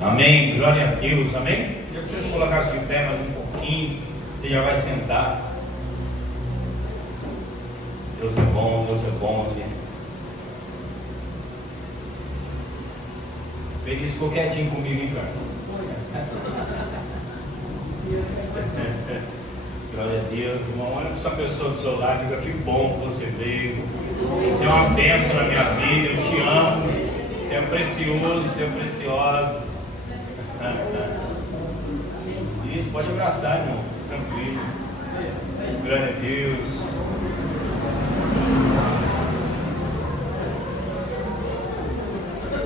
Amém, glória a Deus, amém? Queria que vocês colocassem de pé mais um pouquinho, você já vai sentar. Deus é bom, né? Feliz, ficou quietinho comigo, hein, cara? Glória a Deus, irmão. Olha para essa pessoa do seu lado e diga: que bom que você veio. Você é uma bênção na minha vida, eu te amo. Você é precioso, você é preciosa. Isso, pode abraçar, irmão, tranquilo. Glória a Deus.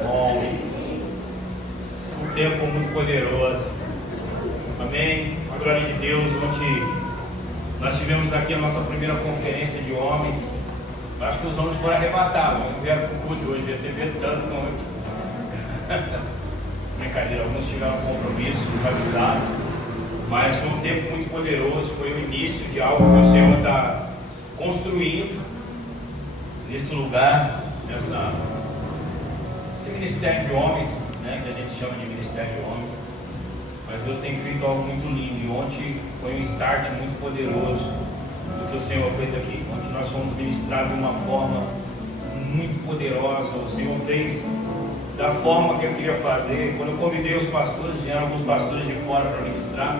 Bom, um tempo muito poderoso. Amém. A glória de Deus. Ontem nós tivemos aqui a nossa primeira conferência de homens. Eu acho que os homens foram arrebatados. Não vieram para o culto hoje, receberam tantos homens. Brincadeira, alguns tiveram compromisso, nos avisaram. Mas foi um tempo muito poderoso. Foi o início de algo que o Senhor está construindo nesse lugar, esse ministério de homens, né, que a gente chama de ministério de homens. Mas Deus tem feito algo muito lindo. E ontem foi um start muito poderoso do que o Senhor fez aqui. Ontem nós fomos ministrados de uma forma muito poderosa. O Senhor fez da forma que eu queria fazer. Quando eu convidei os pastores, vieram alguns pastores de fora para ministrar.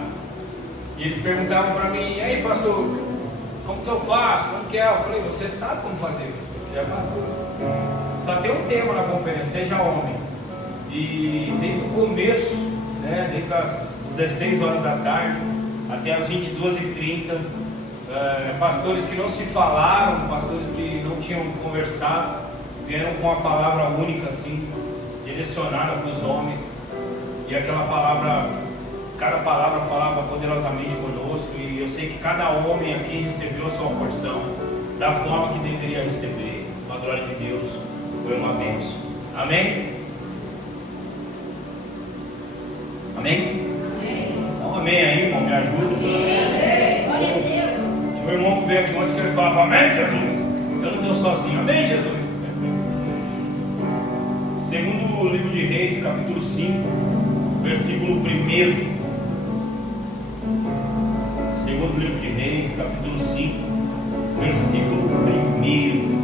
E eles perguntavam para mim: e aí, pastor, como que eu faço? Como que é? Eu falei: você sabe como fazer, pastor. Você é pastor. Só tem um tema na conferência: seja homem. E desde o começo, né, desde as 16 horas da tarde até as 22h30, pastores que não se falaram, pastores que não tinham conversado, vieram com uma palavra única assim, direcionada para os homens. E aquela palavra, cada palavra falava poderosamente conosco. E eu sei que cada homem aqui recebeu a sua porção da forma que deveria receber. Com a glória de Deus, foi uma bênção. Amém? Amém? Então, amém aí, irmão, me ajuda. O meu irmão que veio aqui ontem, que ele falava: amém, Jesus. Eu não estou sozinho. Amém, Jesus. Segundo o livro de Reis, capítulo 5, versículo 1. Segundo livro de Reis, capítulo 5, versículo 1.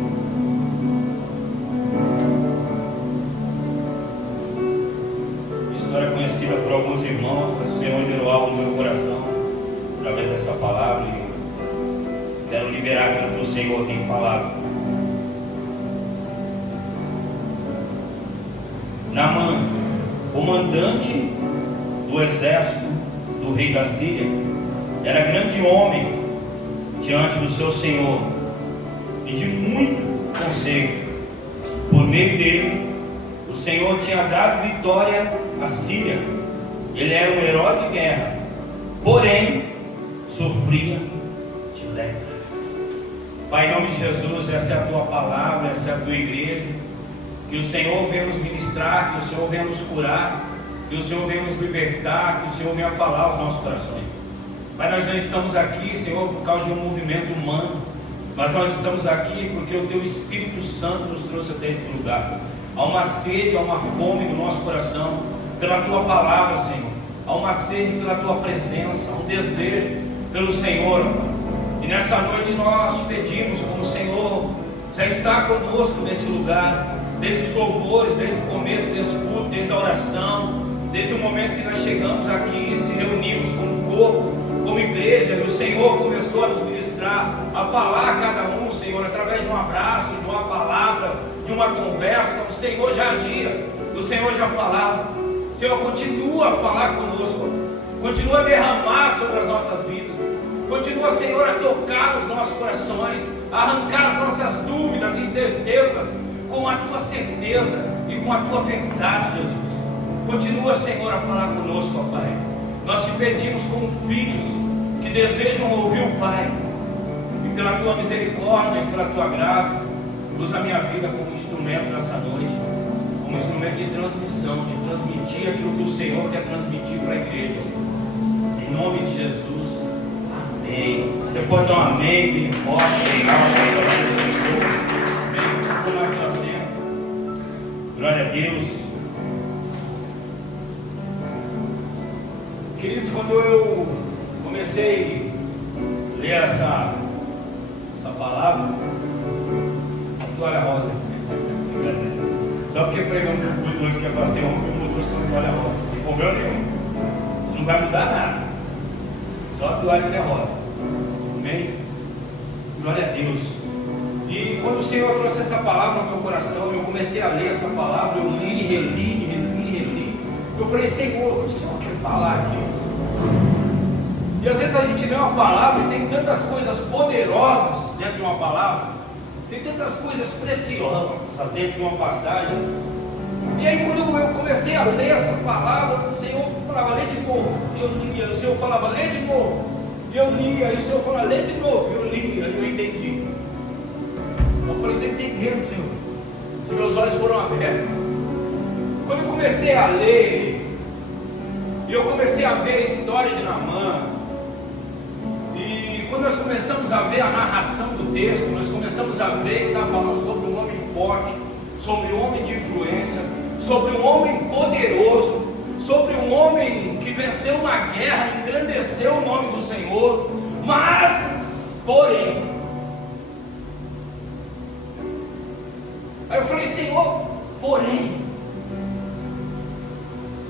História conhecida por alguns irmãos, mas o Senhor gerou algo no meu coração através dessa palavra, e quero liberar aquilo que o Senhor tem falado. Naamã, comandante do exército do rei da Síria, era grande homem diante do seu senhor e de muito conselho. Por meio dele, o Senhor tinha dado vitória à Síria. Ele era um herói de guerra, porém sofria de lepra. Pai, em nome de Jesus, essa é a tua palavra, essa é a tua igreja. Que o Senhor venha nos ministrar, que o Senhor venha nos curar, que o Senhor venha nos libertar, que o Senhor venha falar aos nossos corações. Pai, nós não estamos aqui, Senhor, por causa de um movimento humano, mas nós estamos aqui porque o Teu Espírito Santo nos trouxe até esse lugar. Há uma sede, há uma fome no nosso coração pela Tua palavra, Senhor. Há uma sede pela Tua presença, há um desejo pelo Senhor. E nessa noite nós pedimos, como o Senhor já está conosco nesse lugar, desde os louvores, desde o começo desse culto, desde a oração, desde o momento que nós chegamos aqui e se reunimos como corpo, como igreja, e o Senhor começou a nos ministrar, a falar a cada um, Senhor, através de um abraço, de uma palavra, de uma conversa. O Senhor já agia, o Senhor já falava. O Senhor continua a falar conosco, continua a derramar sobre as nossas vidas, continua, Senhor, a tocar nos nossos corações, a arrancar as nossas dúvidas, incertezas, com a Tua certeza e com a Tua verdade, Jesus. Continua, Senhor, a falar conosco, ó Pai. Nós te pedimos como filhos que desejam ouvir o Pai, e pela Tua misericórdia e pela Tua graça, usa a minha vida como instrumento nessa noite, como instrumento de transmissão, de transmitir aquilo que o Senhor quer transmitir para a igreja. Em nome de Jesus, amém. Você pode dar um amém bem forte, bem alto, bem alto. Glória a Deus. Queridos, quando eu comecei a ler essa palavra, toalha rosa, só porque pregamos no culto hoje que é para ser homem, eu mudou sobre toalha rosa, não tem problema nenhum, isso não vai mudar nada, só a toalha que é rosa, amém? Glória a Deus. E quando o Senhor trouxe essa palavra no meu coração, eu comecei a ler essa palavra, eu li, reli, eu falei, Senhor, o que o Senhor quer falar aqui? E às vezes a gente lê uma palavra e tem tantas coisas poderosas dentro de uma palavra, tem tantas coisas preciosas dentro de uma passagem. E aí quando eu comecei a ler essa palavra, o Senhor falava, lê de novo, eu lia, o Senhor falava, lê de novo, eu lia, aí o Senhor falava, lê de novo, eu lia, aí eu entendi. Eu falei, estou entendendo, Senhor. Os meus olhos foram abertos. Quando eu comecei a ler, e eu comecei a ver a história de Naamã, e quando nós começamos a ver a narração do texto, nós começamos a ver que está falando sobre um homem forte, sobre um homem de influência, sobre um homem poderoso, sobre um homem que venceu uma guerra, engrandeceu o nome do Senhor, mas, porém, aí eu falei, Senhor, porém,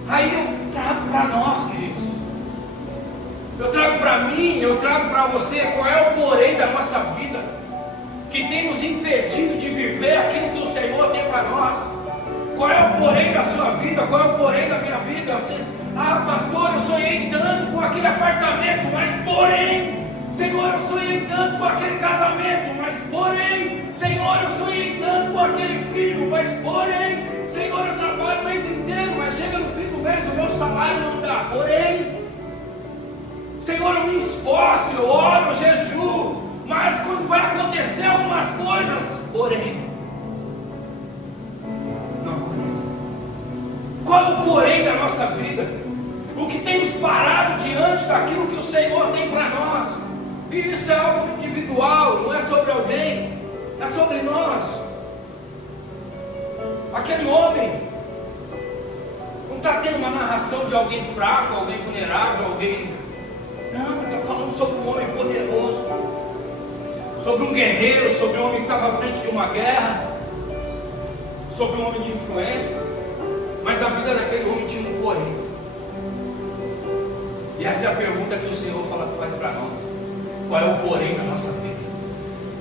aí eu trago para nós, queridos, eu trago para mim, eu trago para você, qual é o porém da nossa vida, que tem nos impedido de viver aquilo que o Senhor tem para nós. Qual é o porém da sua vida, qual é o porém da minha vida? Pastor, eu sonhei tanto com aquele apartamento, mas porém, Senhor, eu sonhei tanto com aquele casamento, mas porém, Senhor, eu sonhei tanto com aquele filho, mas porém, Senhor, eu trabalho o mês inteiro, mas chega no fim do mês, o meu salário não dá, porém, Senhor, eu me esforço, eu oro, eu jejuo, mas quando vai acontecer algumas coisas, porém, não acontece. Qual é o porém da nossa vida? O que tem nos parado diante daquilo que o Senhor tem para nós? E isso é algo individual, não é sobre alguém, é sobre nós. Aquele homem não está tendo uma narração de alguém fraco, alguém vulnerável, alguém. Não, está falando sobre um homem poderoso, sobre um guerreiro, sobre um homem que estava à frente de uma guerra, sobre um homem de influência. Mas na vida daquele homem tinha um porém. E essa é a pergunta que o Senhor faz para nós. Qual é o porém da nossa vida?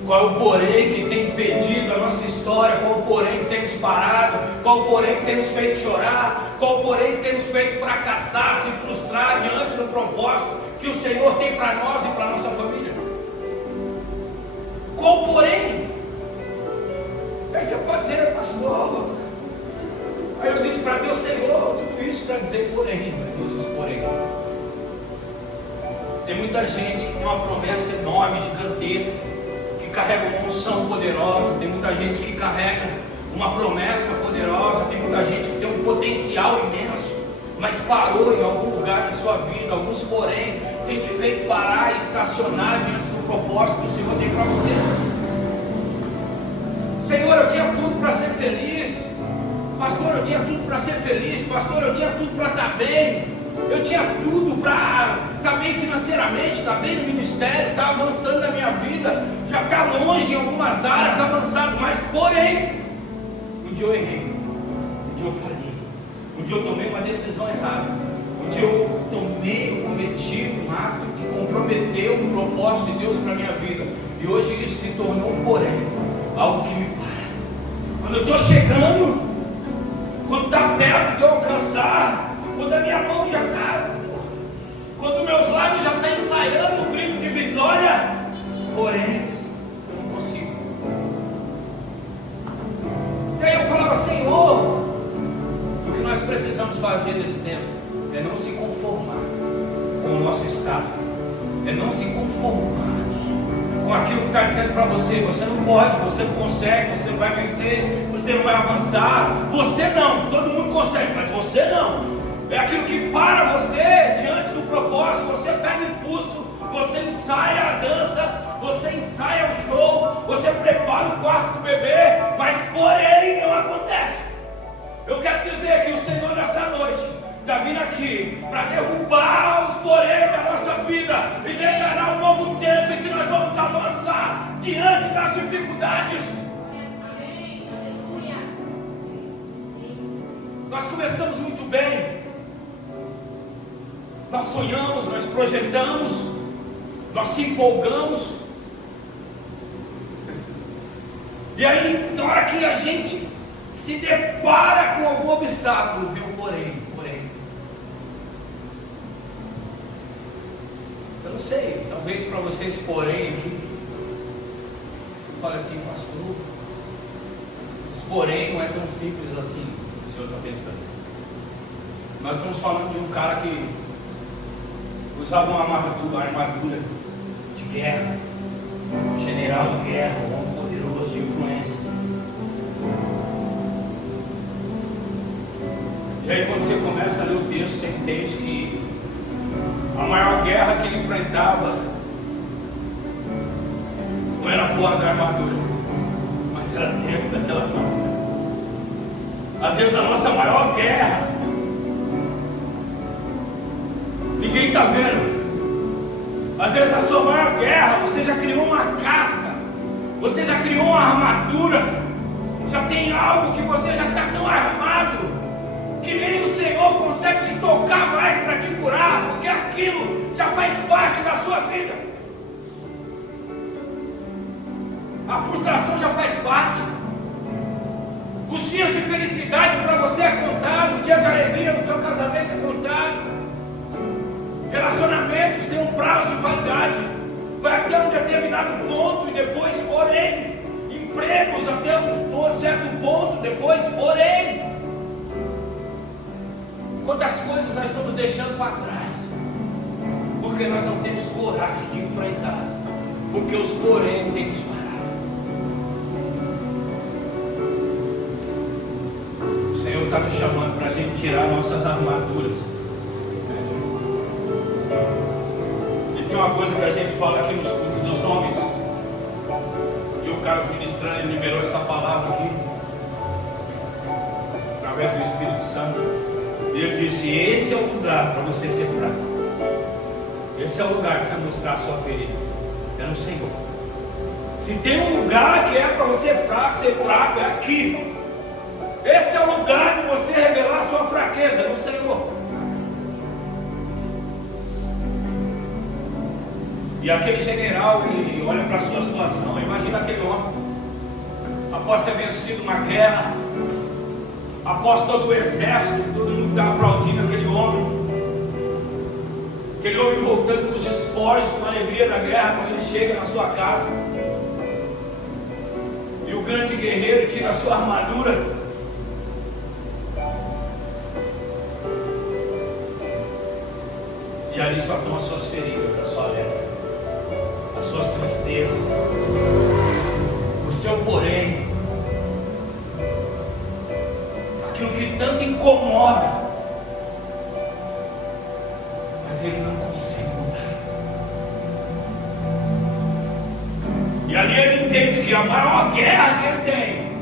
Qual é o porém que tem impedido a nossa história? Qual é o porém que tem nos parado? Qual é o porém que tem nos feito chorar? Qual é o porém que tem nos feito fracassar, se frustrar diante do propósito que o Senhor tem para nós e para a nossa família? Qual o porém? Aí você pode dizer, pastor. Aí eu disse para Deus, Senhor, tudo isso para dizer porém. Deus disse porém. Tem muita gente que tem uma promessa enorme, gigantesca, que carrega uma unção poderosa, tem muita gente que carrega uma promessa poderosa, tem muita gente que tem um potencial imenso, mas parou em algum lugar da sua vida. Alguns porém tem te feito parar e estacionar diante do propósito que o Senhor tem para você. Senhor, eu tinha tudo para ser feliz. Pastor, eu tinha tudo para ser feliz. Pastor, eu tinha tudo para estar bem. Eu tinha tudo para estar bem financeiramente, estar bem no ministério, estar avançando na minha vida, já estar longe em algumas áreas, avançado, mas porém, um dia eu errei, um dia eu falhei, um dia eu tomei uma decisão errada, um dia eu cometi um ato que comprometeu o propósito de Deus para a minha vida, e hoje isso se tornou um porém, algo que me para. Quando eu estou chegando, quando está perto de eu alcançar, quando a minha mão já está, quando meus lábios já estão ensaiando o grito de vitória, porém, eu não consigo. E aí eu falava, Senhor, o que nós precisamos fazer nesse tempo é não se conformar com o nosso estado, é não se conformar com aquilo que está dizendo para você. Você não pode, você não consegue, você não vai vencer, você não vai avançar. Você não, todo mundo consegue, mas você não. É aquilo que para você diante do propósito. Você pega impulso, você ensaia a dança, você ensaia o show, você prepara o quarto do bebê, mas porém não acontece. Eu quero dizer que o Senhor nessa noite está está vindo aqui para derrubar os porém da nossa vida e declarar um novo tempo em que nós vamos avançar diante das dificuldades. Nós começamos muito bem, nós sonhamos, nós projetamos, nós se empolgamos, e aí na hora que a gente se depara com algum obstáculo, vem um porém. Eu não sei, talvez para vocês porém aqui, você fala assim, pastor, esse porém não é tão simples assim, o senhor está pensando. Nós estamos falando de um cara que usava uma armadura de guerra, um general de guerra, um homem poderoso de influência. E aí quando você começa a ler o texto, você entende que a maior guerra que ele enfrentava não era fora da armadura, mas era dentro daquela armadura. Às vezes a nossa maior guerra, ninguém está vendo. Às vezes a sua maior guerra, você já criou uma casca, você já criou uma armadura, já tem algo que você já está tão armado que nem o Senhor consegue te tocar mais para te curar, porque aquilo já faz parte da sua vida. A frustração já faz parte. Os dias de felicidade para você é contado, o dia de alegria no seu casamento é contado. Relacionamentos têm um prazo de validade, vai até um determinado ponto e depois, porém. Empregos até um certo ponto, depois, porém. Quantas coisas nós estamos deixando para trás, porque nós não temos coragem de enfrentar, porque os porém têm nos parado. O Senhor está nos chamando para a gente tirar nossas armaduras. E tem uma coisa que a gente fala aqui nos cultos dos homens, e o Carlos ministrando, ele liberou essa palavra aqui, através do Espírito Santo. E ele disse: esse é o lugar para você ser fraco. Esse é o lugar de você mostrar a sua ferida. É no Senhor. Se tem um lugar que é para você ser fraco, é aqui. Esse é o lugar de você revelar a sua fraqueza, no Senhor. E aquele general, ele olha para a sua situação. Imagina aquele homem, após ter vencido uma guerra, após todo o exército, todo mundo está aplaudindo aquele homem voltando com os despojos, com a alegria da guerra, quando ele chega na sua casa, e o grande guerreiro tira a sua armadura, e ali só estão as suas feridas, a sua lepra, as suas tristezas, o seu porém, aquilo que tanto incomoda, mas ele não consegue mudar. E ali ele entende que a maior guerra que ele tem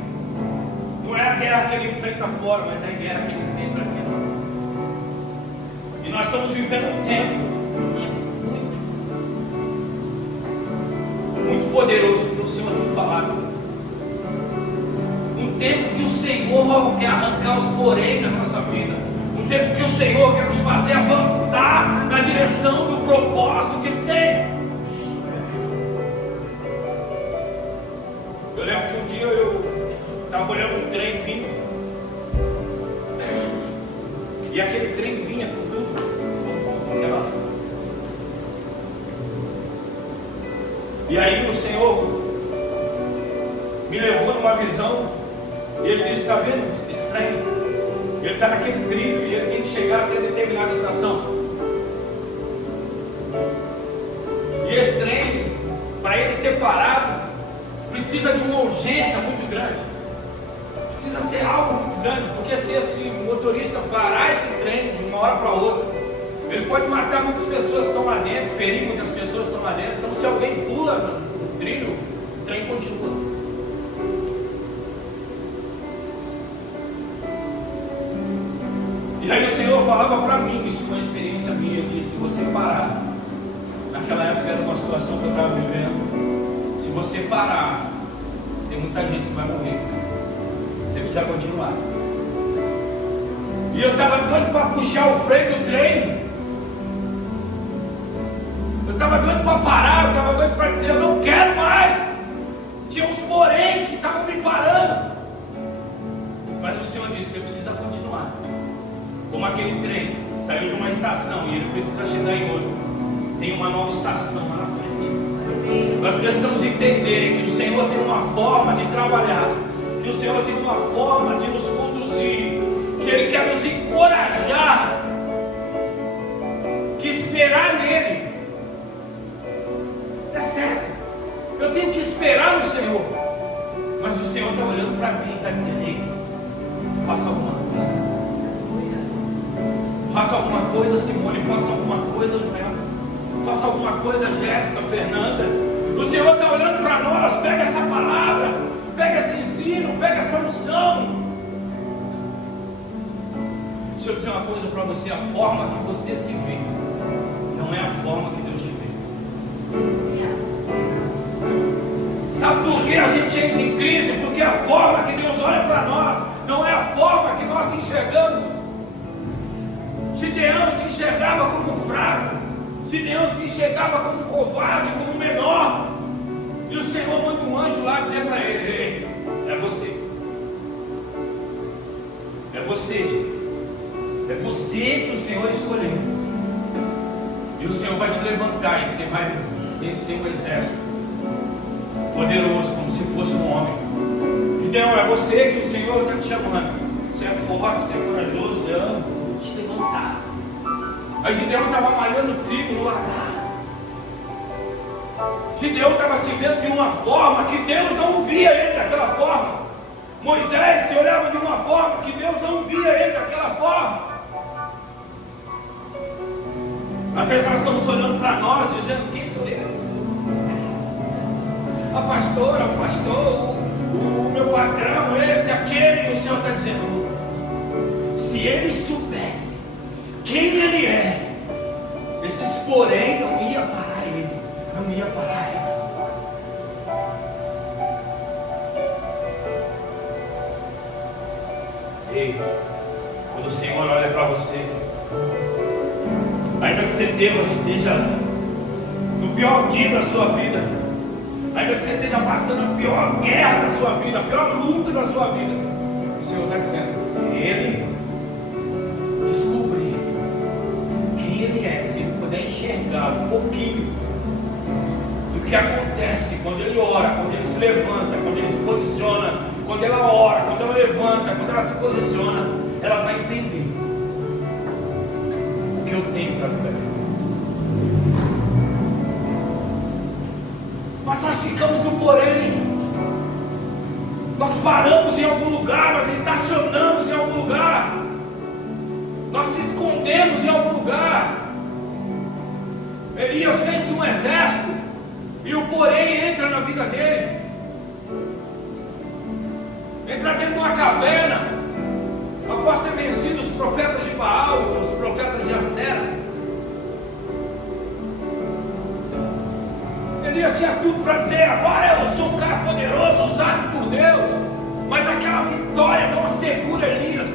não é a guerra que ele enfrenta fora, mas é a guerra que ele tem para dentro. E nós estamos vivendo um tempo muito poderoso que o Senhor tem falado. Um tempo que o Senhor quer arrancar os porém da nossa vida. Um tempo que o Senhor quer nos fazer avançar na direção do propósito que Ele tem. Eu lembro que um dia eu estava olhando um trem vindo, e aquele trem vinha com tudo, aquela. E aí o Senhor me levou numa visão, e Ele disse: está vendo esse trem? Ele está naquele trilho e ele tem que chegar até determinada estação. E esse trem, para ele ser parado, precisa de uma urgência muito grande. Precisa ser algo muito grande, porque se esse motorista parar esse trem de uma hora para outra, ele pode matar muitas pessoas que estão lá dentro, ferir muitas pessoas que estão lá dentro. Então, se alguém pula no trilho, o trem continua. E aí o Senhor falava para mim, isso foi uma experiência minha, ele disse: se você parar, naquela época era uma situação que eu estava vivendo, se você parar, tem muita gente que vai morrer, você precisa continuar. E eu estava doido para puxar o freio do trem, eu estava doido para parar, eu estava doido para dizer: eu não quero mais. Tinha uns porém que estavam me parando, mas o Senhor disse: você precisa continuar. Como aquele trem saiu de uma estação e ele precisa chegar em outra, tem uma nova estação lá na frente. Nós precisamos entender que o Senhor tem uma forma de trabalhar, que o Senhor tem uma forma de nos conduzir, que Ele quer nos encorajar, que esperar nele é certo. Eu tenho que esperar no Senhor, mas o Senhor está olhando para mim e está dizendo: ei, faça alguma coisa. Faça alguma coisa, Simone, faça alguma coisa, Joel, faça alguma coisa, Jéssica, Fernanda. O Senhor está olhando para nós. Pega essa palavra, pega esse ensino, pega essa unção. Deixa eu dizer uma coisa para você: a forma que você se vê não é a forma que Deus te vê. Sabe por que a gente entra em crise? Porque a forma que Deus olha para nós não é a forma que nós se enxergamos. Gideão se enxergava como fraco, Gideão se enxergava como covarde, como menor. E o Senhor manda um anjo lá dizer para ele: ei, é você. É você, Gideão. É você que o Senhor escolheu. E o Senhor vai te levantar e você vai vencer um exército poderoso, como se fosse um homem. Gideão, é você que o Senhor está te chamando. Você é forte, você é corajoso, Leão. Te levantar. Aí Gideão estava malhando trigo no lagar. Gideão estava se vendo de uma forma que Deus não via ele daquela forma. Moisés se olhava de uma forma que Deus não via ele daquela forma. Às vezes nós estamos olhando para nós dizendo: quem sou eu? A pastora, o pastor, o meu patrão, esse, aquele. E o Senhor está dizendo: se ele soubesse quem ele é, esses porém não ia parar ele, não ia parar ele. Ei, quando o Senhor olha para você, ainda que você esteja no pior dia da sua vida, ainda que você esteja passando a pior guerra da sua vida, a pior luta da sua vida, o Senhor está dizendo: se ele descobrir quem ele é, se ele puder enxergar um pouquinho do que acontece quando ele ora, quando ele se levanta, quando ele se posiciona, quando ela ora, quando ela levanta, quando ela se posiciona, ela vai entender o que eu tenho para a vida dela. Mas nós ficamos no porém. Nós paramos em algum lugar, nós estacionamos em algum lugar, nós se escondemos em algum lugar. Elias vence um exército e o porém entra na vida dele. Entra dentro de uma caverna, após ter vencido os profetas de Baal, os profetas de Acera. Elias tinha tudo para dizer: agora eu sou um cara poderoso, usado por Deus. Mas aquela vitória não assegura Elias.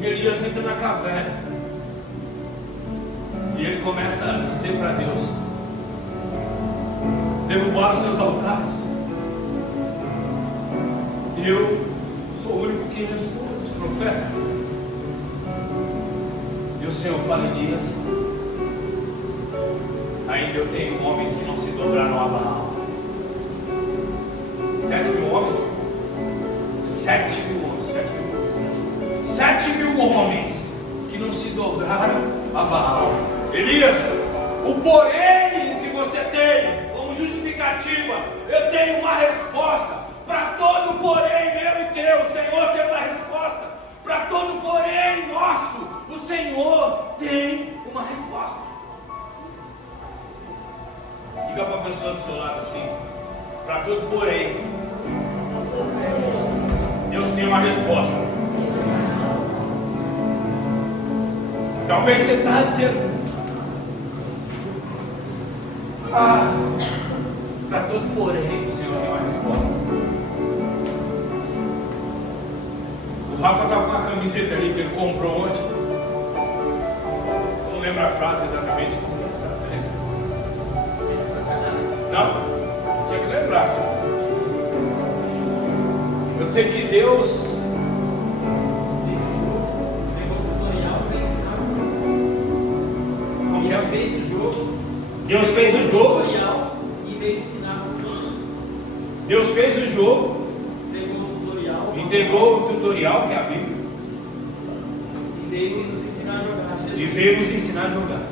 E Elias entra na caverna e ele começa a dizer para Deus: derrubar os seus altares. Eu sou o único que restou dos profetas. E o Senhor fala: Elias, ainda eu tenho homens que não se dobraram a Baal. 7.000 homens? 7.000 homens. 7.000 homens que não se dobraram a Baal. Elias, o porém que você tem como justificativa, eu tenho uma resposta. Para todo porém meu e teu, o Senhor tem uma resposta. Para todo porém nosso, o Senhor tem uma resposta. Diga para a pessoa do seu lado assim: para todo porém, Deus tem uma resposta. Talvez você está dizendo, para todo porém, o Senhor tem uma resposta. O Rafa está com uma camiseta ali que ele comprou ontem. Eu não lembro a frase exatamente. Como que é a frase? Não, tinha que lembrar. Eu sei que Deus Deus fez o jogo e veio ensinar. Deus fez o jogo, entregou o tutorial, que é a Bíblia, e veio nos ensinar a jogar. E veio nos ensinar a jogar.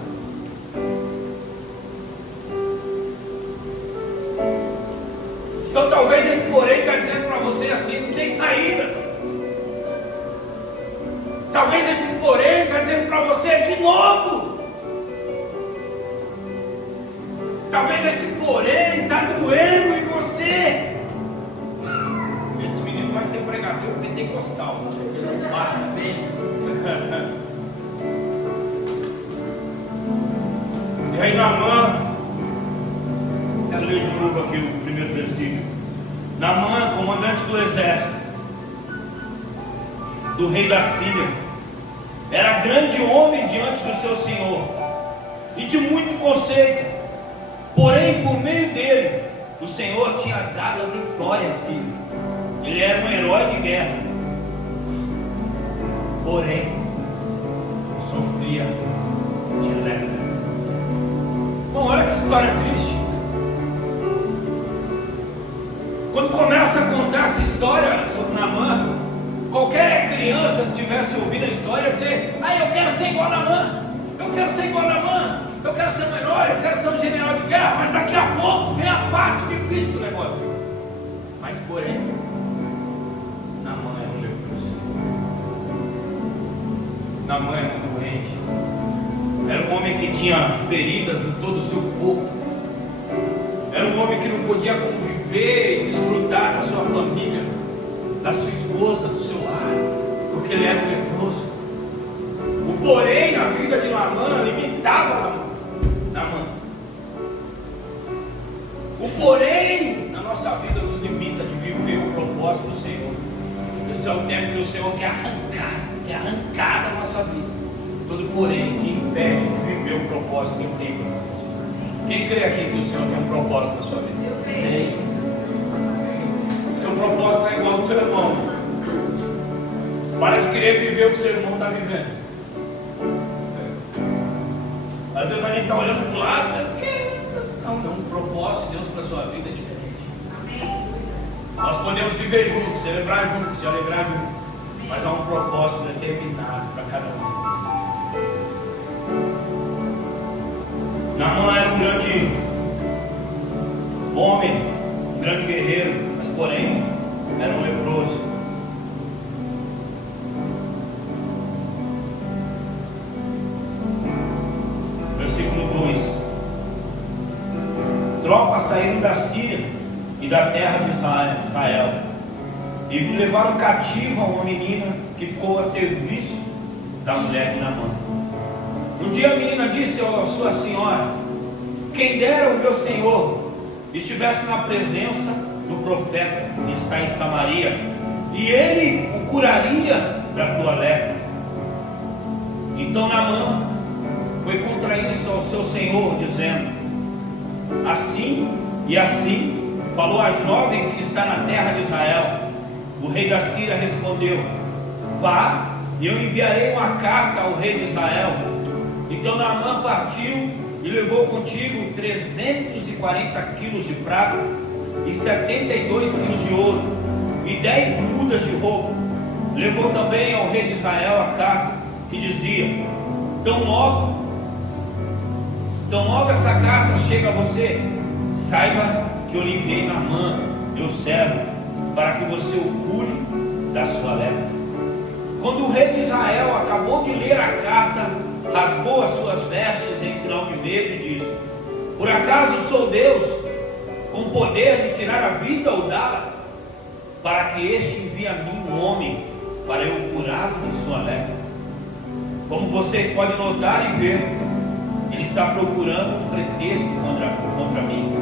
Então talvez esse porém está dizendo para você assim, não tem saída. Talvez esse porém está dizendo para você de novo. Talvez esse porém está doendo em você. Esse menino vai ser pregador pentecostal. Parabéns. E aí Naamã, quero ler de novo aqui o primeiro versículo. Naamã, comandante do exército do rei da Síria, era grande homem diante do seu senhor e de muito conceito. Porém, por meio dele, o Senhor tinha dado a vitória a Síria. Ele era um herói de guerra. Porém, sofria de lepra. Bom, olha que história triste. Quando começa a contar essa história sobre Naamã, qualquer criança que tivesse ouvido a história ia dizer: eu quero ser igual a Naamã, eu quero ser igual a Naamã, eu quero ser um herói, eu quero ser um general de guerra. Mas daqui a pouco vem a parte difícil do negócio. Mas porém, Naamã era um leproso. Naamã era um doente. Era um homem que tinha feridas em todo o seu corpo. Era um homem que não podia conviver e desfrutar da sua família, da sua esposa, do seu lar, porque ele era um leproso. O porém na vida de Naamã limitava Naamã. O porém na nossa vida nos limita de viver o propósito do Senhor. Esse é o tempo que o Senhor quer arrancar da nossa vida todo porém que impede de viver o propósito que Ele tem para nós. Quem crê aqui que o Senhor tem um propósito na sua vida? Eu creio. O seu propósito não é igual ao do seu irmão. Para de querer viver o que o seu irmão está vivendo. Às vezes a gente está olhando para o lado, não, o propósito de Deus para a sua vida é diferente. Amém. Nós podemos viver juntos, celebrar juntos, se alegrar juntos, mas há um propósito determinado para cada um de nós. Naamã era um grande homem, um grande guerreiro, mas porém era um leproso. Versículo 2: tropas saíram da Síria e da terra de Israel e levaram cativa uma menina que ficou a serviço da mulher de Naamã. Um dia a menina disse à sua senhora: quem dera o meu senhor estivesse na presença do profeta que está em Samaria, e ele o curaria da tua lepra. Então Naamã foi contra isso ao seu senhor, dizendo: assim e assim falou a jovem que está na terra de Israel. O rei da Síria respondeu: vá, e eu enviarei uma carta ao rei de Israel. Então Naamã partiu e levou contigo 340 quilos de prata e 72 quilos de ouro e 10 mudas de roupa. Levou também ao rei de Israel a carta que dizia: tão logo essa carta chega a você, saiba que eu lhe enviei Naamã, meu servo, para que você o cure da sua lepra. Quando o rei de Israel acabou de ler a carta, rasgou as suas vestes em sinal de medo e disse: por acaso sou Deus, com poder de tirar a vida ou dá-la, para que este envie a mim um homem, para eu curá-lo de sua lepra? Como vocês podem notar e ver, ele está procurando um pretexto contra mim.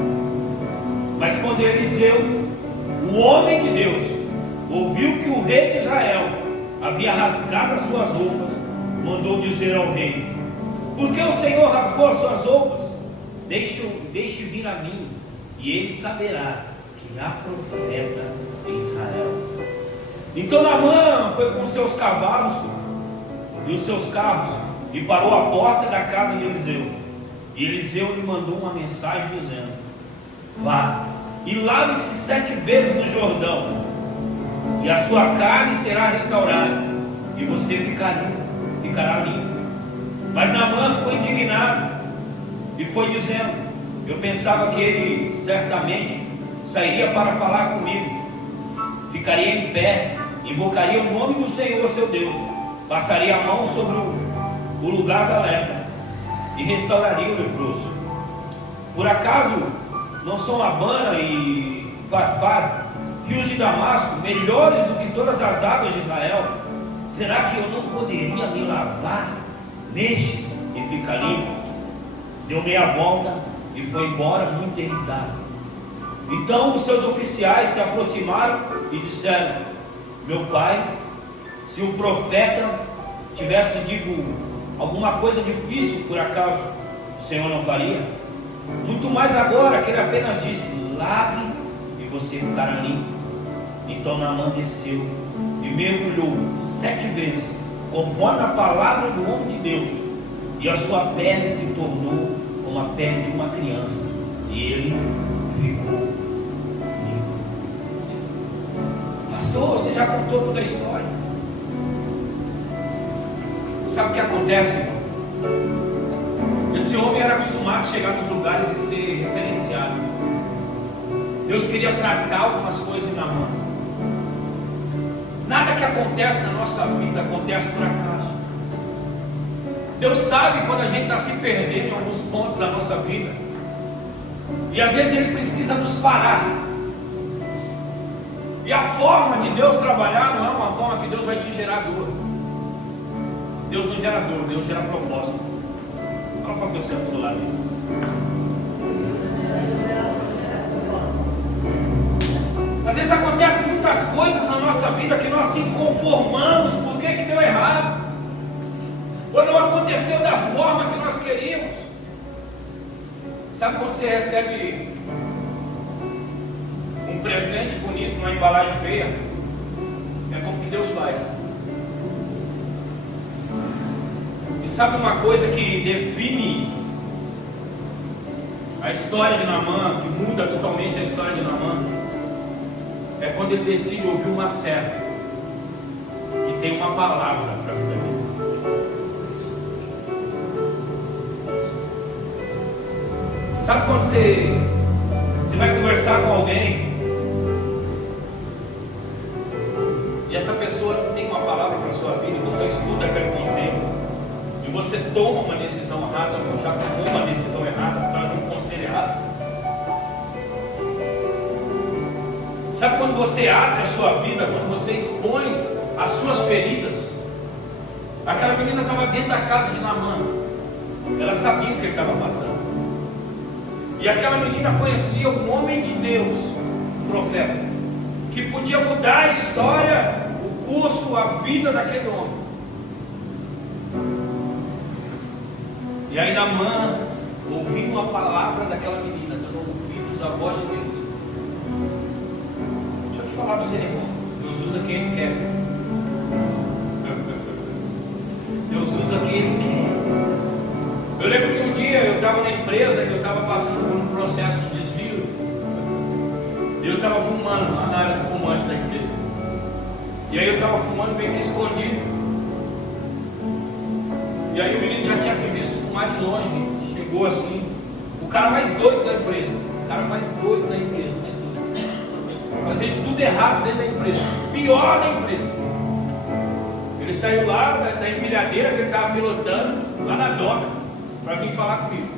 Mas quando Eliseu, o homem de Deus, ouviu que o rei de Israel havia rasgado as suas roupas, mandou dizer ao rei: por que o Senhor rasgou as suas roupas? Deixe vir a mim, e ele saberá que há profeta em Israel. Então Naamã foi com seus cavalos e os seus carros e parou à porta da casa de Eliseu. E Eliseu lhe mandou uma mensagem dizendo: vá e lave-se 7 vezes no Jordão, e a sua carne será restaurada, e você ficará limpo. Mas Naamã ficou indignado e foi dizendo: eu pensava que ele certamente sairia para falar comigo, ficaria em pé, invocaria o nome do Senhor seu Deus, passaria a mão sobre o lugar da lepra e restauraria o leproso. Por acaso não são Abana e Farfar, rios de Damasco, melhores do que todas as águas de Israel? Será que eu não poderia me lavar nestes e ficar limpo? Deu meia volta e foi embora muito irritado. Então os seus oficiais se aproximaram e disseram: meu pai, se o profeta tivesse dito alguma coisa difícil, por acaso o Senhor não faria? Muito mais agora que ele apenas disse: lave e você ficará limpo. Então Naamã desceu e mergulhou 7 vezes, conforme a palavra do homem de Deus, e a sua pele se tornou como a pele de uma criança, e ele ficou limpo. Pastor, você já contou toda a história. Sabe o que acontece, irmão? Esse homem era acostumado a chegar nos lugares e ser referenciado. Deus queria tratar algumas coisas na mão. Nada que acontece na nossa vida acontece por acaso. Deus sabe quando a gente está se perdendo em alguns pontos da nossa vida, e às vezes Ele precisa nos parar. E a forma de Deus trabalhar não é uma forma que Deus vai te gerar dor. Deus não gera dor, Deus gera propósito. Fala para a pessoa do seu lado isso. Às vezes acontecem muitas coisas na nossa vida que nós se conformamos. Por que deu errado? Ou não aconteceu da forma que nós queríamos. Sabe quando você recebe um presente bonito numa embalagem feia? É como que Deus faz. E sabe uma coisa que define a história de Naamã, que muda totalmente a história de Naamã? É quando ele decide ouvir uma serva que tem uma palavra para a vida dele. Sabe quando você vai conversar com alguém e essa pessoa tem uma palavra para a sua vida, e você escuta aquele conselho e você toma uma decisão errada, ou já tomou uma decisão errada por causa de um conselho errado? Sabe quando você abre a sua vida, quando você expõe as suas feridas? Aquela menina estava dentro da casa de Naamã, ela sabia o que ele estava passando. E aquela menina conhecia um homem de Deus, um profeta, que podia mudar a história, o curso, a vida daquele homem. E aí Naamã, ouvindo a palavra daquela menina, dando ouvidos à voz de Deus. Deixa eu te falar para você, irmão, Deus usa quem Ele quer. Deus usa quem Ele quer. Eu lembro que um dia eu estava na empresa, eu estava passando por um processo de desvio, e eu estava fumando lá na área do fumante da empresa. E aí eu estava fumando meio que escondido. E aí o menino já tinha me visto fumar de longe, chegou assim, o cara mais doido da empresa, fazendo tudo errado dentro da empresa, pior da empresa. Ele saiu lá da empilhadeira que ele estava pilotando, lá na doca, para vir falar comigo,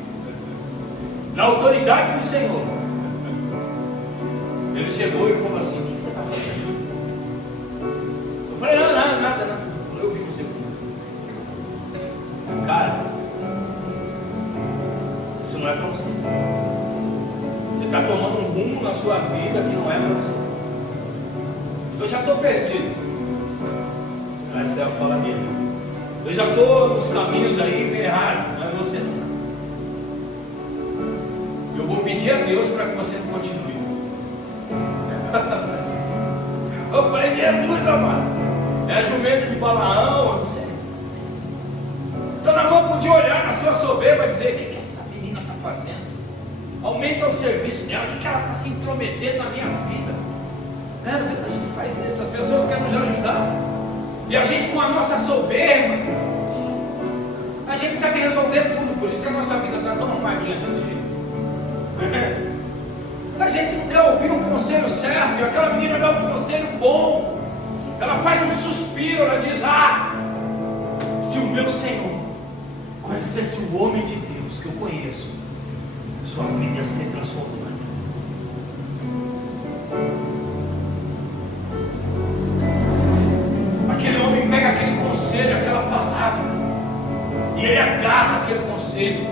na autoridade do Senhor. Ele chegou e falou assim: o que você está fazendo? Eu falei: nada. Eu vi você. é para você. Você está tomando um rumo na sua vida que não é para você. Eu já estou perdido. Aí você fala dele. Eu já estou nos caminhos aí meio errados, não é você não. Eu vou pedir a Deus para que você continue. Eu falei, Jesus, amado, é jumento de Balaão, eu não sei. Então Naamã podia olhar na sua soberba e dizer: o que essa menina está fazendo? Aumenta o serviço dela, o que ela está se intrometendo na minha vida? Às vezes a gente faz isso, as pessoas querem nos ajudar, e a gente, com a nossa soberba, a gente sabe resolver tudo. Por isso que a nossa vida está tão arrumadinha desse jeito. A gente não quer ouvir um conselho certo, e aquela menina dá um conselho bom. Ela faz um suspiro, ela diz: ah, se o meu Senhor conhecesse o homem de Deus que eu conheço, sua vida ia ser transformada. Aquele homem pega aquele conselho, aquela palavra, e ele agarra aquele conselho,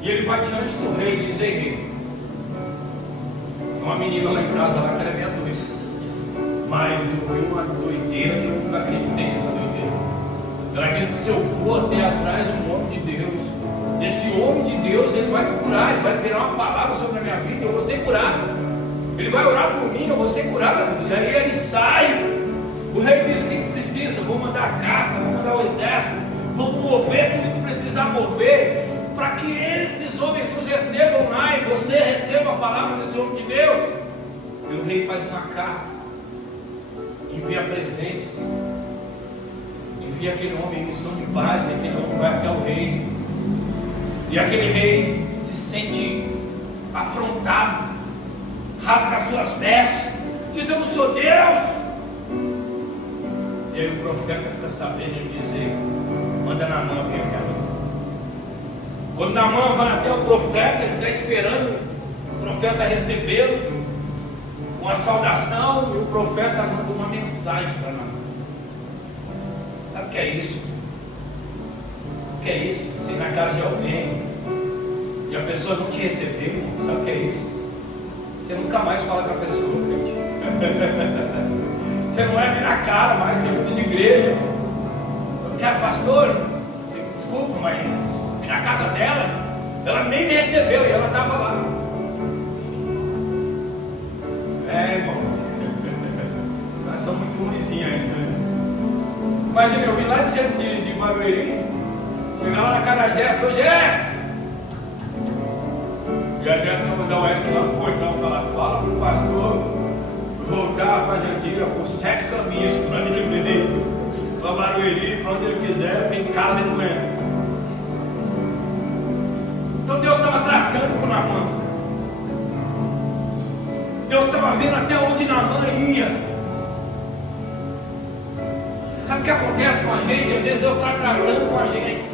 e ele vai diante do rei e diz: ei, rei, tem uma menina lá em casa lá que ela é meia doida, mas eu vi uma doideira que eu nunca acreditei nessa doideira. Ela diz que se eu for até atrás de um homem de Deus, esse homem de Deus, ele vai me curar, ele vai liberar uma palavra sobre a minha vida, eu vou ser curado. Ele vai orar por mim, eu vou ser curado. E aí ele sai. O rei diz: o que precisa? Eu vou mandar a carta, vou mandar o exército, vou mover tudo que precisar mover, para que esses homens nos recebam lá e você receba a palavra desse homem de Deus. E o rei faz uma carta, envia presentes, envia aquele homem em missão de paz, e aquele homem vai até o rei, e aquele rei se sente afrontado, rasga as suas vestes, diz: eu não sou Deus. E aí o profeta fica sabendo, ele diz: ei, manda Naamã vir até mim. Quando Naamã vai até o profeta, ele está esperando o profeta recebê-lo com a saudação, e o profeta manda uma mensagem para Naamã. Sabe o que é isso? Sabe o que é isso? Você ir na casa de alguém e a pessoa não te recebeu, irmão. Sabe o que é isso? Você nunca mais fala com a pessoa, gente. Você não é nem na cara mais, você muda de igreja. Eu quero, pastor, desculpa, mas fui na casa dela, ela nem me recebeu e ela estava lá. É, irmão, nós somos muito ruimzinhos ainda. Imagina, eu vim lá de Barueri, chegar lá na casa da Jéssica: ô Jéssica! E a Jéssica mandou o Eric lá no portão falar: fala pro pastor voltar para a Jandira por 7 caminhos, para onde ele veio, para Barueri, para onde ele quiser, porque em casa ele não entra. Então Deus estava tratando com Naamã. Deus estava vendo até onde Naamã ia. Sabe o que acontece com a gente? Às vezes Deus está tratando com a gente,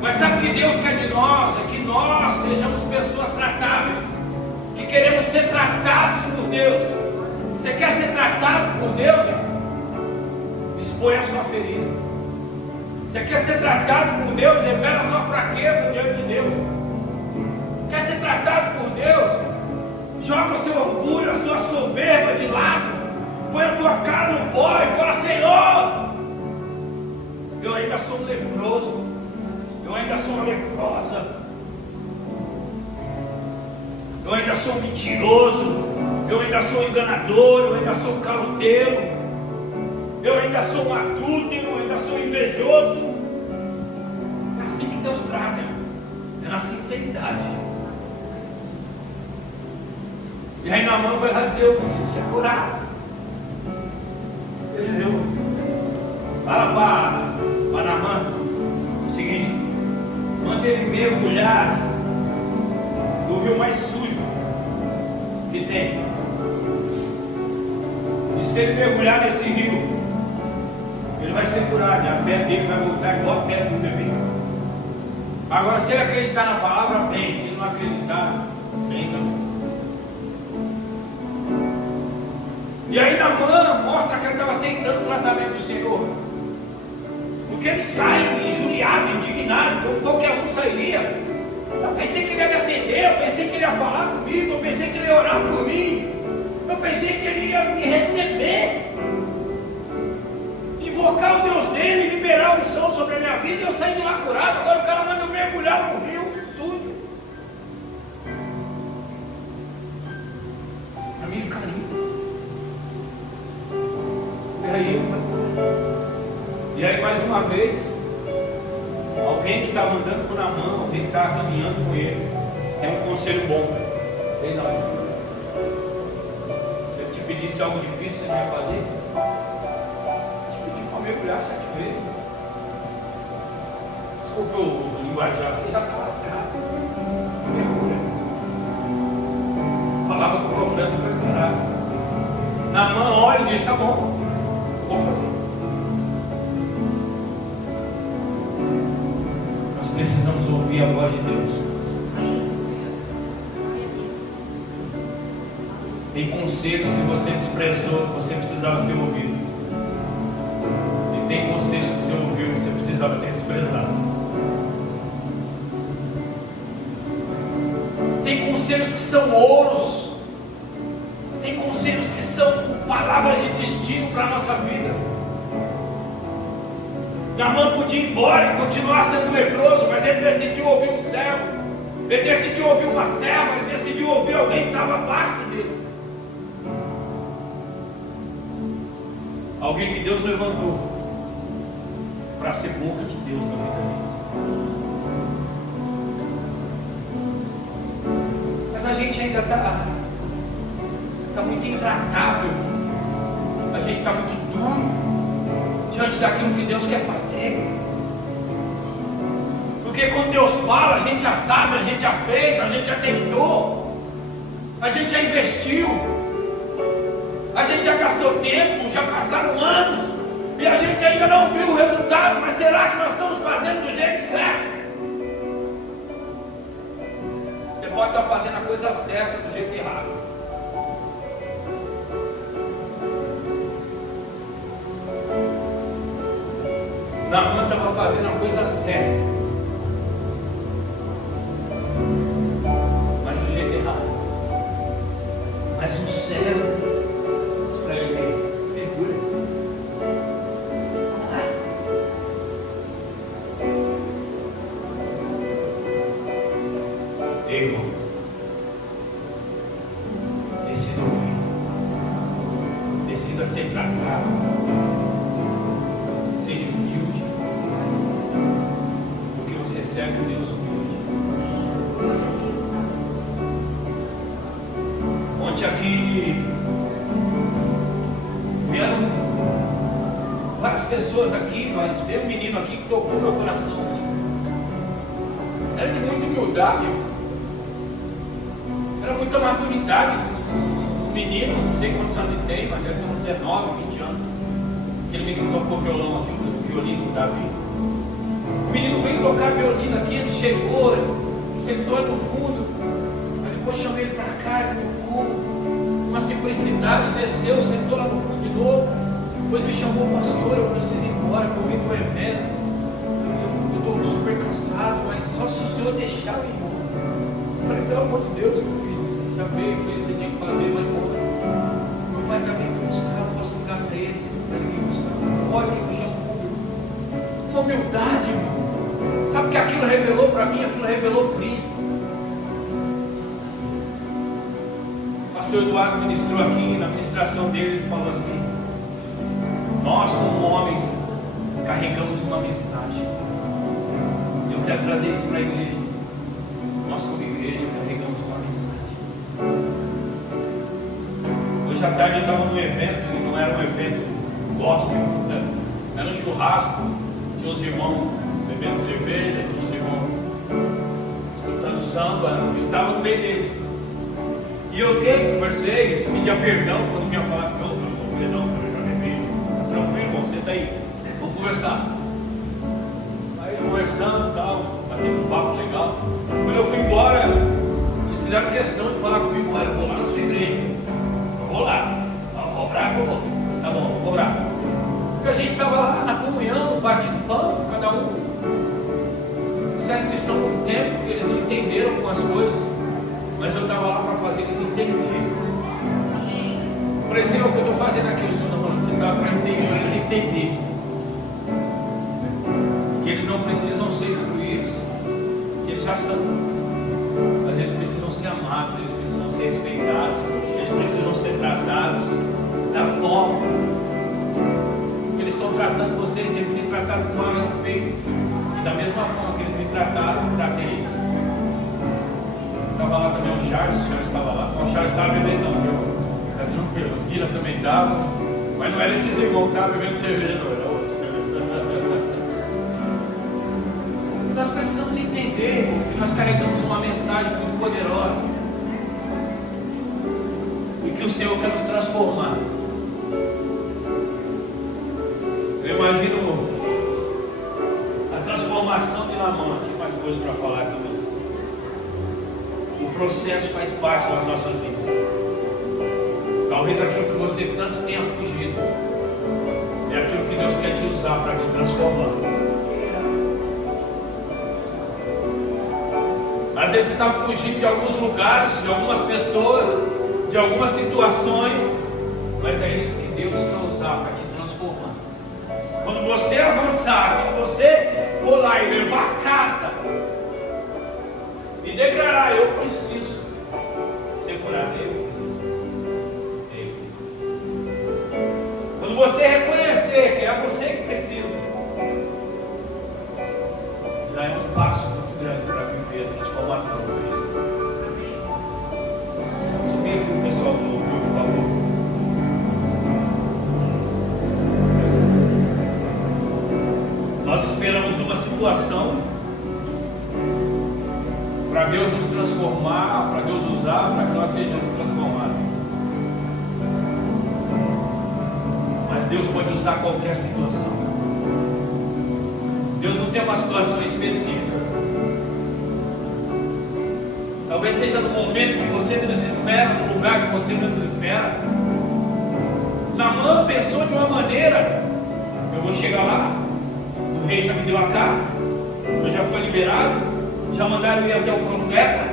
mas sabe o que Deus quer de nós? É que nós sejamos pessoas tratáveis, que queremos ser tratados por Deus. Você quer ser tratado por Deus? Expõe a sua ferida. Você quer ser tratado por Deus? Revela a sua fraqueza diante de Deus. Quer ser tratado por Deus? Joga o seu orgulho, a sua soberba de lado. Põe a tua cara no pó e fala: Senhor, eu ainda sou um leproso, eu ainda sou uma leprosa, eu ainda sou um mentiroso, eu ainda sou um enganador, eu ainda sou um caloteiro, eu ainda sou um adúltero, eu ainda sou invejoso. É assim que Deus trata, é na sinceridade. E aí Naamã vai lá dizer: eu preciso ser curado. Entendeu? Fala para Naamã o seguinte: manda ele mergulhar no rio mais sujo que tem. E se ele mergulhar nesse rio, ele vai ser curado, a pele dele vai voltar igual a pele do bebê. Agora, se ele acreditar na palavra, bem; se ele não acreditar, bem não. E aí Naamã mostra que ele estava aceitando o tratamento do Senhor, porque ele sai injuriado, indignado, como qualquer um sairia. Eu pensei que ele ia me atender, eu pensei que ele ia falar comigo, eu pensei que ele ia orar por mim, eu pensei que ele ia me receber, invocar o Deus dele, liberar a unção sobre a minha vida e eu saí de lá curado. Agora o cara manda eu mergulhar no rio sujo. Para mim ficar limpo. E aí mais uma vez, alguém que estava andando com Naamã, alguém que estava caminhando com ele, tem um conselho bom. Ei, Naamã, se eu te pedisse algo difícil, você não ia fazer? Te pedi para mergulhar 7 vezes. Desculpa o linguajar, você já está lascado. Mergulha. A palavra do profeta foi clara. Naamã olha e diz: tá bom, vou fazer. Nós precisamos ouvir a voz de Deus. Tem conselhos que você desprezou, que você precisava ter ouvido. E tem conselhos que você ouviu, que você precisava ter desprezado. Tem conselhos que são ouros. Tem conselhos que são palavras de destino para a nossa vida. Naamã podia ir embora e continuar sendo leproso, mas ele decidiu ouvir um servo, ele decidiu ouvir uma serva, ele decidiu ouvir alguém que estava abaixo dele. Alguém que Deus levantou para ser boca de Deus na vida dele. Mas a gente ainda está muito intratável, a gente está muito duro diante daquilo que Deus quer fazer. Porque quando Deus fala, a gente já sabe, a gente já fez, a gente já tentou, a gente já investiu, a gente já gastou tempo, já passaram anos e a gente ainda não viu o resultado. Mas será que nós estamos fazendo do jeito certo? Você pode estar fazendo a coisa certa do jeito errado. Naamã estava fazendo a coisa certa, mas do jeito errado. Mas um servo diz para ele: mergulha. Vamos lá. Ei, irmão, decida ouvir, decida ser tratado. Seja humilde, porque você serve um Deus humilde. Ontem aqui vieram várias pessoas aqui, mas veio um menino aqui que tocou meu coração. Era de muita humildade, era muita maturidade. Um menino, não sei quantos anos ele tem, mas deve ter uns 19, 20 anos. Aquele menino tocou violão aqui, o violino do Davi. O menino veio tocar violino aqui, ele chegou, sentou no fundo, aí depois chamei ele para cá, ele tocou, uma simplicidade, desceu, sentou lá no fundo de novo, depois me chamou: pastor, eu preciso ir embora, eu vim para o evento, eu estou super cansado, mas só se o senhor deixar eu ir embora. Eu falei: pelo amor de Deus, meu filho, você já veio, fez o que você tinha que fazer, vai embora. Meu pai está vindo buscar, eu posso ligar para eles. Pode ir no chão público. Uma humildade, irmão. Sabe o que aquilo revelou para mim? Aquilo revelou Cristo. O pastor Eduardo ministrou aqui, na ministração dele, ele falou assim: nós como homens carregamos uma mensagem. Eu quero trazer isso para a igreja. Nós como igreja carregamos uma mensagem. Hoje à tarde eu estava num evento, e não era um evento gospel, né? Era um churrasco, tinha uns irmãos bebendo cerveja, tinha uns irmãos escutando samba, eu estava no meio deles. E eu fiquei, conversei, pedia perdão quando vinha falar comigo: eu perdão, eu já bebi. Tranquilo, irmão, senta aí, vamos conversar. Aí conversando e tal, batendo um papo legal. Quando eu fui embora, eles fizeram questão de falar comigo: eu vou lá na sua igreja. Eu vou lá, vou cobrar, eu vou. Tá bom, vou cobrar. Porque a gente estava lá na comunhão, partindo pão, cada um. Eles ainda estão com tempo, porque eles não entenderam algumas coisas, mas eu estava lá para fazer eles entenderem. Falei, Senhor, o que eu estou fazendo aqui? O Senhor está falando, você está para eles entenderem que eles não precisam ser excluídos, que eles já são, mas eles precisam ser amados, eles precisam ser respeitados, eles precisam ser tratados da forma que eles estão tratando vocês. Eles me trataram com maior respeito, e da mesma forma que eles me trataram, eu tratei eles. Estava lá também o Charles estava lá. O Charles estava bebendo, não, viu? Está tranquilo. A Guilherme também estava, mas não era esses irmãos que estavam bebendo cerveja, não, era outros. Nós precisamos entender que nós carregamos uma mensagem muito poderosa e que o Senhor quer nos transformar. Eu imagino a transformação de Naamã. Tinha mais coisas para falar aqui, mas o processo faz parte das nossas vidas. Talvez aquilo que você tanto tenha fugido é aquilo que Deus quer te usar para te transformar. Às vezes você está fugindo de alguns lugares, de algumas pessoas, de algumas situações, mas é isso que Deus quer usar para te transformar. Quando você avançar, quando você for lá e levar a carta e declarar, eu preciso ser curado, eu preciso. Quando você reconhecer que é você que precisa, já é um passo muito grande para viver a transformação de Cristo. Subir aqui o pessoal do grupo, por favor. Nós esperamos uma situação para Deus nos transformar, para Deus usar, para que nós sejamos transformados. Mas Deus pode usar qualquer situação. Deus não tem uma situação específica. Talvez seja no momento que você menos espera, no lugar que você menos espera. Naamã pensou de uma maneira: eu vou chegar lá, o rei já me deu a carta, eu já fui liberado, já mandaram ir até o profeta,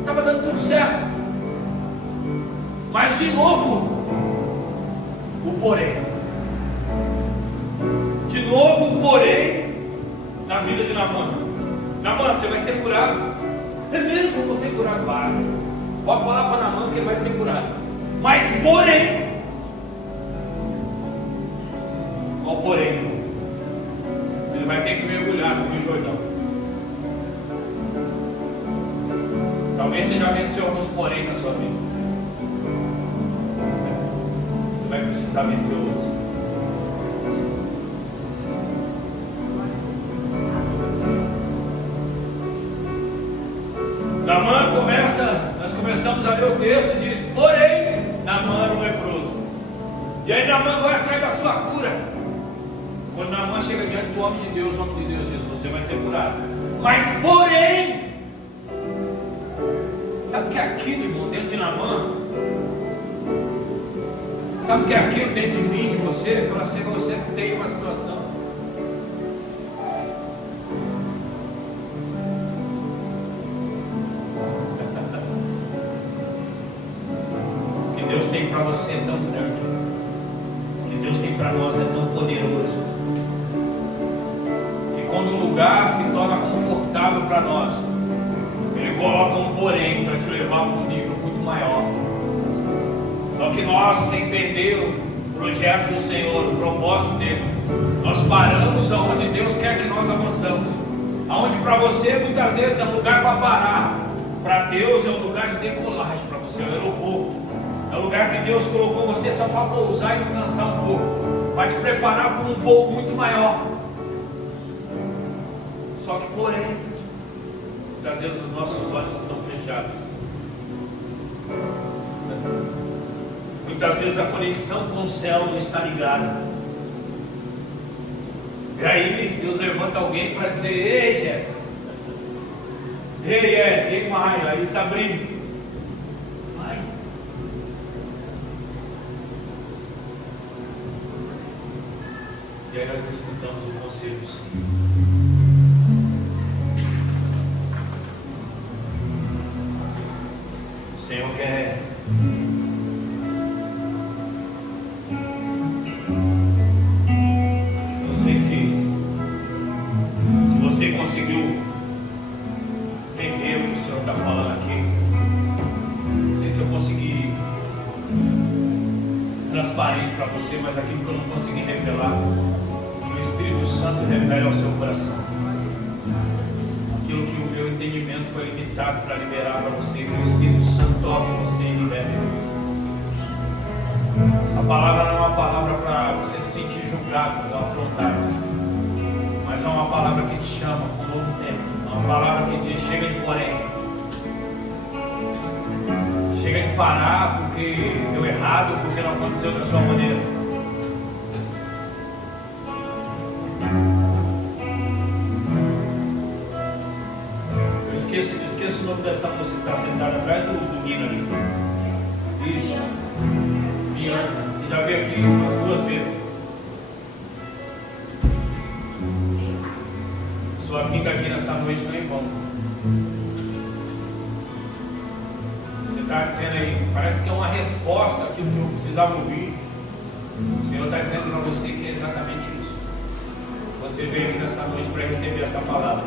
estava dando tudo certo. Mas de novo, o porém. De novo o porém na vida de Naamã. Naamã, você vai ser curado. É mesmo, eu vou ser curado. Vai. Pode falar para Naamã que ele vai ser curado. Mas porém, qual porém? Ele vai ter que mergulhar no Rio Jordão. Talvez você já venceu alguns porém na sua vida. Você vai precisar vencer outros. Naamã nós começamos a ler o texto e diz: porém, Naamã era um leproso. E aí Naamã vai atrás da sua cura. Quando Naamã chega diante do homem de Deus, o homem de Deus diz: você vai ser curado. Mas porém, sabe o que é aquilo, irmão, dentro de Naamã? Sabe o que é aquilo dentro de mim, de você? Fala assim: você tem uma situação. Deus tem para você é tão grande, o que Deus tem para nós é tão poderoso, que quando o lugar se torna confortável para nós, Ele coloca um porém para te levar a um nível muito maior. Só que nós, sem entender o projeto do Senhor, o propósito dele, nós paramos aonde Deus quer que nós avançamos. Aonde para você muitas vezes é um lugar para parar, para Deus é um lugar de decolagem, para você é um aeroporto. É o lugar que Deus colocou você só para pousar e descansar um pouco, para te preparar para um voo muito maior. Só que porém, muitas vezes os nossos olhos estão fechados. Muitas vezes a conexão com o céu não está ligada. E aí Deus levanta alguém para dizer: ei, Jéssica, ei, quem mais? Aí Sabrina, vai. E aí nós escutamos o conselho do Senhor. conseguiu entender o que o Senhor está falando aqui. Não sei se eu consegui ser transparente para você, mas aquilo que eu não consegui revelar, que o Espírito Santo revela ao seu coração. Aquilo que o meu entendimento foi limitado para liberar para você, que o Espírito Santo toque em você e libere você. Essa palavra não é uma palavra para você se sentir julgado ou afrontado, mas é uma palavra que te chama para um novo tempo. É uma palavra que diz: chega de porém, chega de parar porque deu errado, porque não aconteceu da sua maneira. Eu esqueço o nome dessa moça que está sentada atrás do Nino ali. Isso. Você já veio aqui umas 2 vezes. Sua vinda aqui nessa noite não é em vão. Você está dizendo aí, parece que é uma resposta àquilo que eu precisava ouvir. O Senhor está dizendo para você que é exatamente isso. Você veio aqui nessa noite para receber essa palavra.